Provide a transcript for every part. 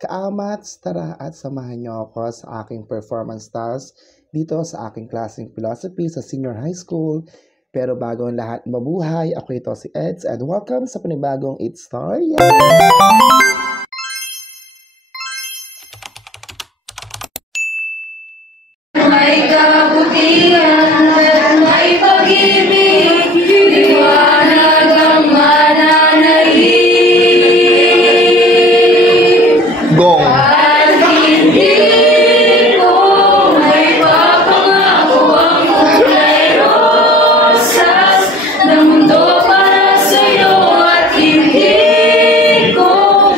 Kaamats, tara at samahan niyo ako sa aking performance task dito sa aking klaseng philosophy sa senior high school. Pero bago ang lahat mabuhay, ako ito si Eds and welcome sa panibagong It's Star. May kabutihan at may pag-ibig, liwanag ang mananahim. Go! At hindi ko may papangako ang kulay rosas ng mundo para sa'yo at hindi ko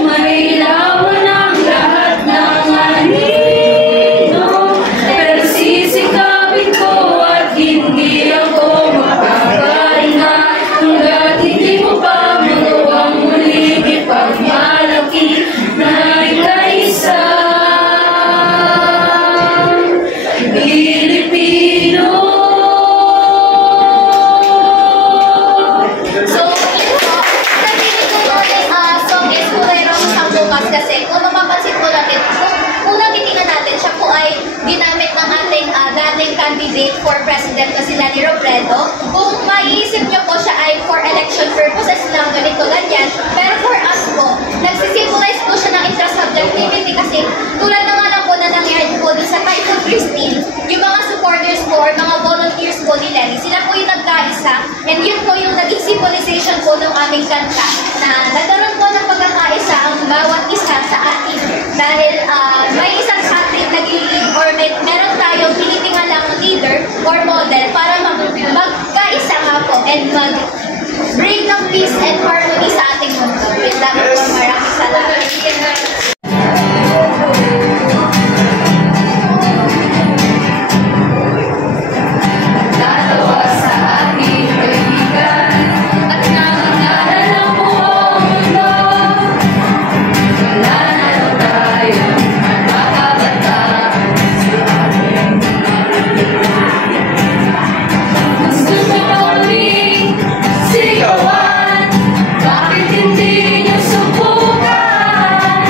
may ilawan ang lahat ng anino. Pero sisikapin ko at hindi ako makakahinga hanggat hindi mo pa magawang muling ipagmalaki na ikaisa. Pilipino. So, nabili ko yung song is Purero sa bukas kasi kung mapapansin po natin, kung unang titingnan natin, siya po ay ginamit ng ating dating candidate for president na si Lani Robredo. Kung maiisip niyo po, siya ay for election purposes lang, ganito ganyan. Pero for us po, nagsisymbolize po siya ng intra-subjectivity kasi tulad na nga lang po na nangyari po dun sa Typhoon Christine, yung mga supporters po or mga volunteers po ni Lenny, sila po yung nagkaisa and yun po yung naging symbolization po ng aming kanta na nagkaroon po ng pagkakaisa ang bawat isa sa atin dahil may isang sa atin naging or meron tayong pinitingan lang leader or model para magkaisa nga po and mag-bring ng peace and harmony sa ating mundo. Yun lang po, maraming salamat. Tatawa sa ating kaibigan at nangangaral ang buong mundo. Wala na daw tayong makabata sa ating gusto mo kaming sigawan. Bakit hindi niyo subukan?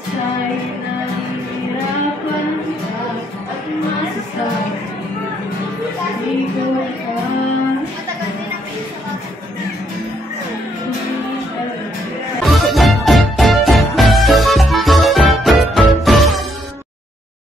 Sa'y nahihirapan at masasakit. Di ko